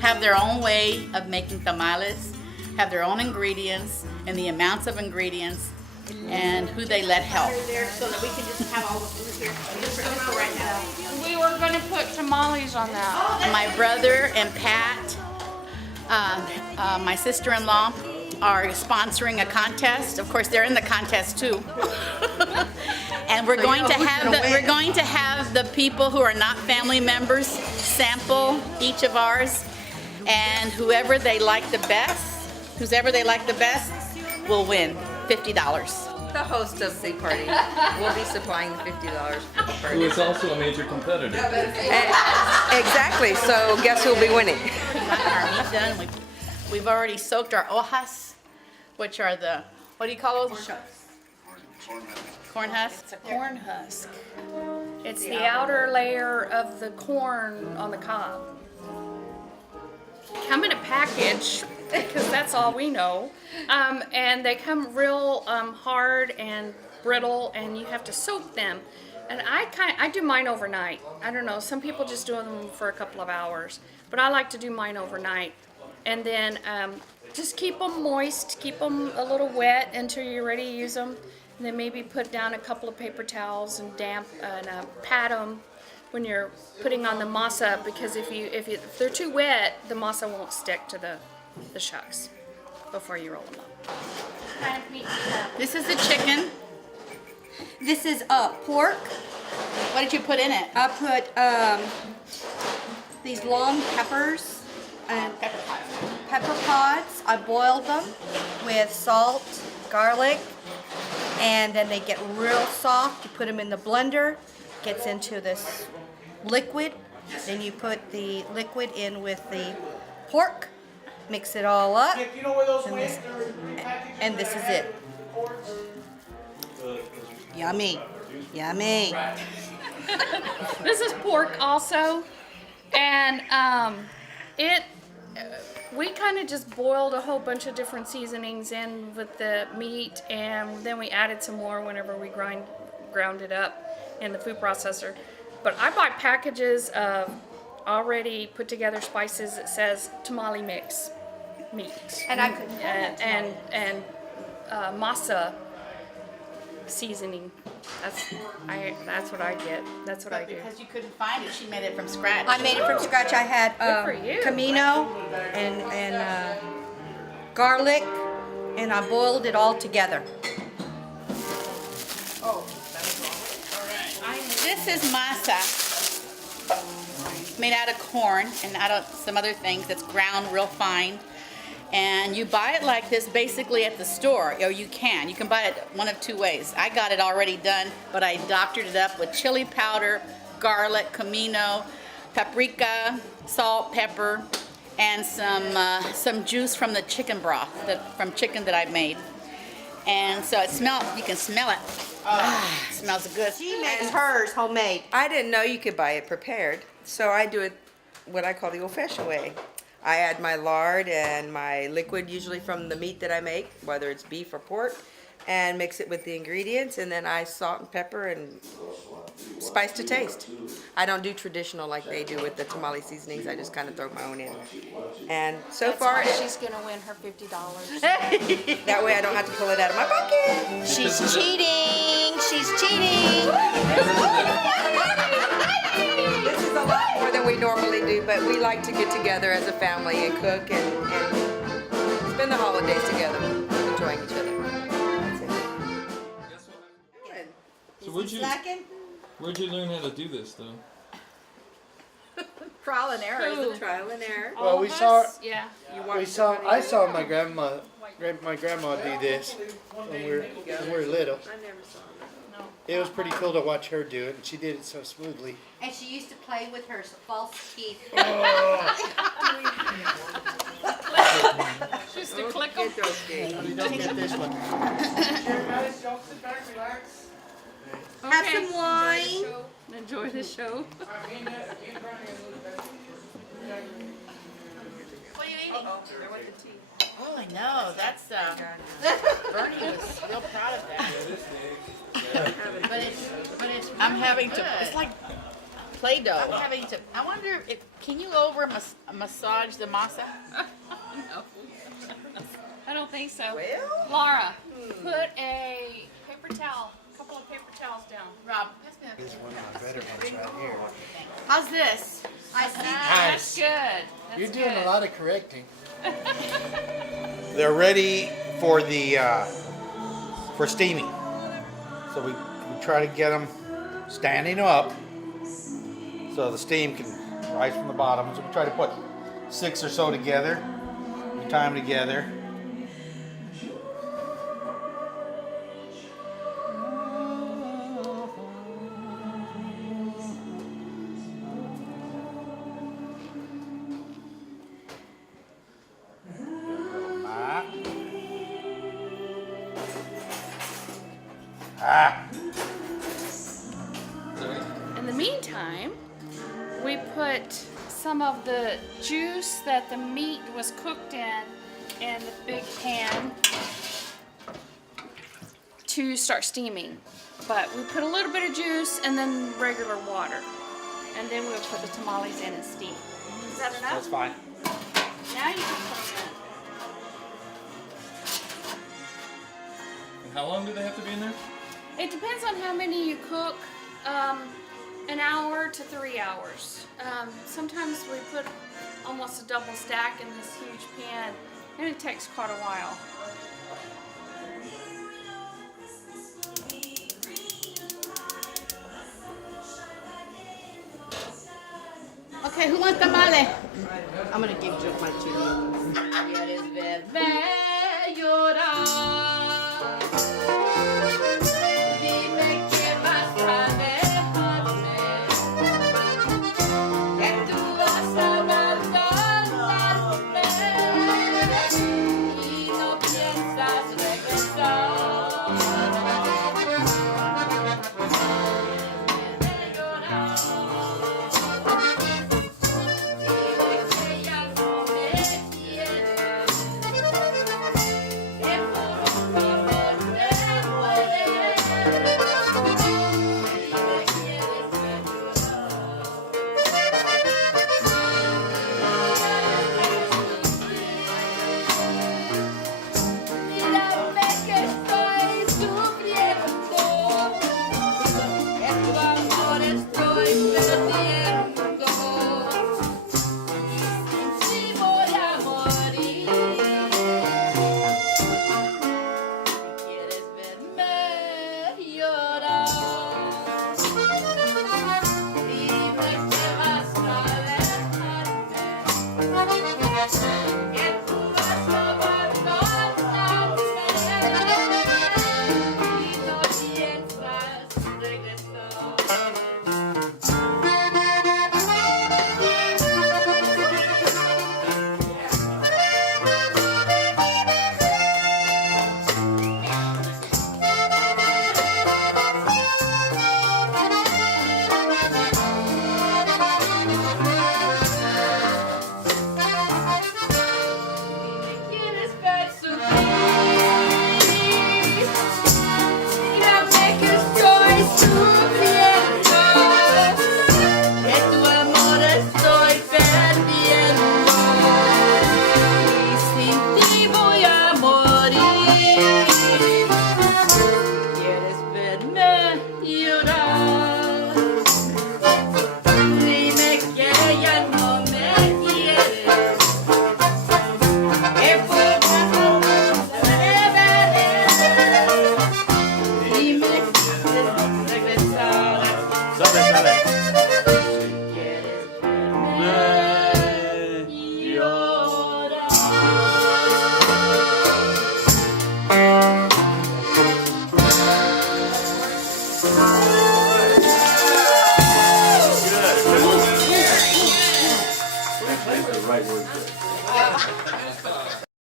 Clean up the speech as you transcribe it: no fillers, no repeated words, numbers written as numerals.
have their own way of making tamales, have their own ingredients and the amounts of ingredients, and who they let help. So that we can just have all the food here. Just for right now. We were going to put tamales on that. My brother and Pat, my sister-in-law, are sponsoring a contest. Of course, they're in the contest too. And we're going to have the people who are not family members sample each of ours, and whoever they like the best will win $50. The host of the party will be supplying the $50 for the party. Who is also a major competitor. Exactly. So guess who'll be winning? We got our meat done. We've already soaked our hojas, which are the, what do you call those? Corn husks. It's a corn husk. It's the outer layer of the corn on the cob. Come in a package, because that's all we know. And they come real hard and brittle, and you have to soak them. And I do mine overnight. I don't know, some people just do them for a couple of hours, but I like to do mine overnight. And then just keep them moist, keep them a little wet until you're ready to use them. And then maybe put down a couple of paper towels and pat them when you're putting on the masa, because if they're too wet, the masa won't stick to the shucks before you roll them up. What kind of meat? This is the chicken. This is pork. What did you put in it? I put these long peppers and pepper pods. I boiled them with salt, garlic, and then they get real soft. You put them in the blender, gets into this liquid. Then you put the liquid in with the pork, mix it all up, and this is it. Yummy, yummy. This is pork also, and we kind of just boiled a whole bunch of different seasonings in with the meat, and then we added some more whenever we ground it up in the food processor. But I buy packages of already put together spices that says tamale mix meat, And I could and masa seasoning. That's what I get. That's what I do. Because you couldn't find it, she made it from scratch. I made it from scratch. I had Good for you. cameo and garlic, and I boiled it all together. This is masa, made out of corn and out of some other things that's ground real fine. And you buy it like this basically at the store, or you can buy it one of two ways. I got it already done, but I doctored it up with chili powder, garlic, comino, paprika, salt, pepper, and some juice from the chicken broth, from chicken that I made. And so it smells, you can smell it. It smells good. She makes hers homemade. I didn't know you could buy it prepared, so I do it what I call the old-fashioned way. I add my lard and my liquid, usually from the meat that I make, whether it's beef or pork, and mix it with the ingredients, and then I salt and pepper and spice to taste. I don't do traditional like they do with the tamale seasonings. I just kind of throw my own in. And so far, she's gonna win her $50. that way I don't have to pull it out of my pocket. She's cheating. She's cheating. This is a lot more than we normally do, but we like to get together as a family and cook and spend the holidays together, enjoying each other. So where'd you learn how to do this though? Trial and error. Trial and error. Well, we saw. Yeah. I saw my grandma do this when we were little. I never saw that. It was pretty cool to watch her do it, and she did it so smoothly. And she used to play with her false teeth. She used to click them. You don't get this one. Have some wine. Enjoy the show. What are you eating? Oh, I know. That's Bernie was real proud of that. But it's I'm having to. It's like Play-Doh. I wonder if, can you massage the masa? No. I don't think so. Well, Laura, put a paper towel, a couple of paper towels down. Rob, pass me Here's one of my better ones right here. How's this? I see. That's good. That's You're doing good. a lot of correcting. They're ready for the for steaming. So we try to get them standing up so the steam can rise from the bottom. So we try to put 6 or so together. We tie them together. In the meantime, we put some of the juice that the meat was cooked in the big pan to start steaming. But we put a little bit of juice and then regular water. And then we'll put the tamales in and steam. Is that enough? That's fine. Now you can put them And how long do they have to be in there? in. It depends on how many you cook. An hour to 3 hours. Sometimes we put almost a double stack in this huge pan, and it takes quite a while. Okay, who wants tamale? I'm gonna give Joe my chili. Right word.